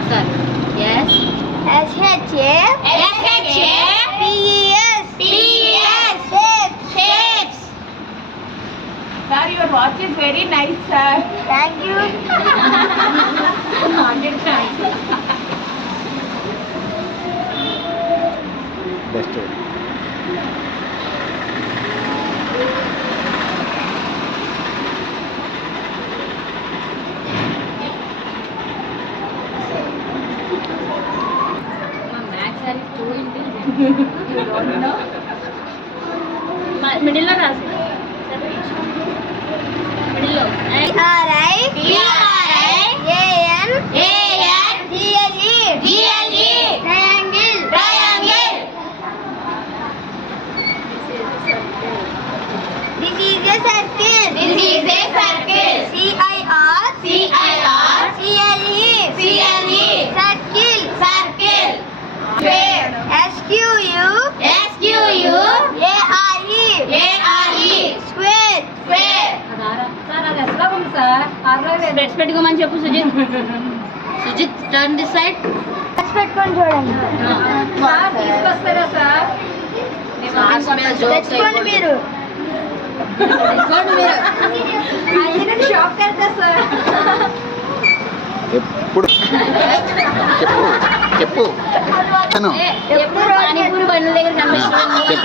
ఒకసారి yes shapes. Sir, your watch is very nice, sir. Thank you. Best. Maths are too intelligent మిడిల్లో రాసి మిడిల్లో This is a circle. C-I-R-C-L-E. Circle. S-Q-U-A-R-E. Square. Sir అది ఎట్లా ఉంది సార్ స్పెట్స్ పెట్టుకోమని చెప్పు సుజిత్ టర్న్ దిస్ సైడ్ పెట్టుకొని చూడండి. తీసుకొస్తారా సార్ తెచ్చుకోండి మీరు. షాప్ వెళ్తా సార్. ఎప్పుడు చెప్పు చెప్పు ఎప్పుడు పానీపూరి బండ్ల దగ్గర కనిపిస్తుంది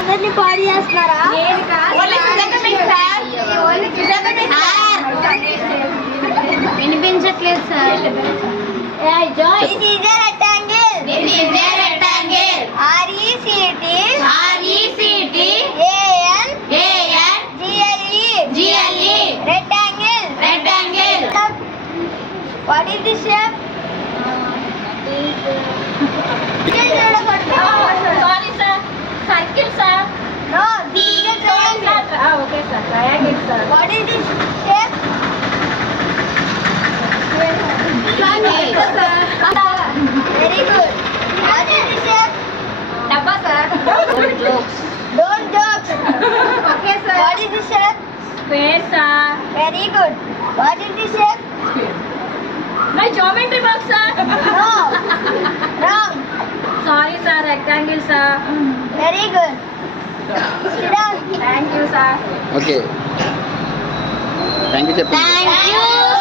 అందరినీ పాడి చేస్తున్నారా? వినిపించట్లేదు sir This is a rectangle. R-E-C-T-A-N-G-L-E. Rectangle. What is this shape? Sorry sir circle sir No, this is a triangle. Okay sir triangle sir What is this shape? Very good. What is this shape? డబ్బా sir Don't joke. Okay sir What is this shape? Square sir Very good. What is this shape? My geometry box sir No. Wrong. Sorry sir rectangle sir Very good. Sit down. Thank you sir okay thank you చెప్పండి Thank you.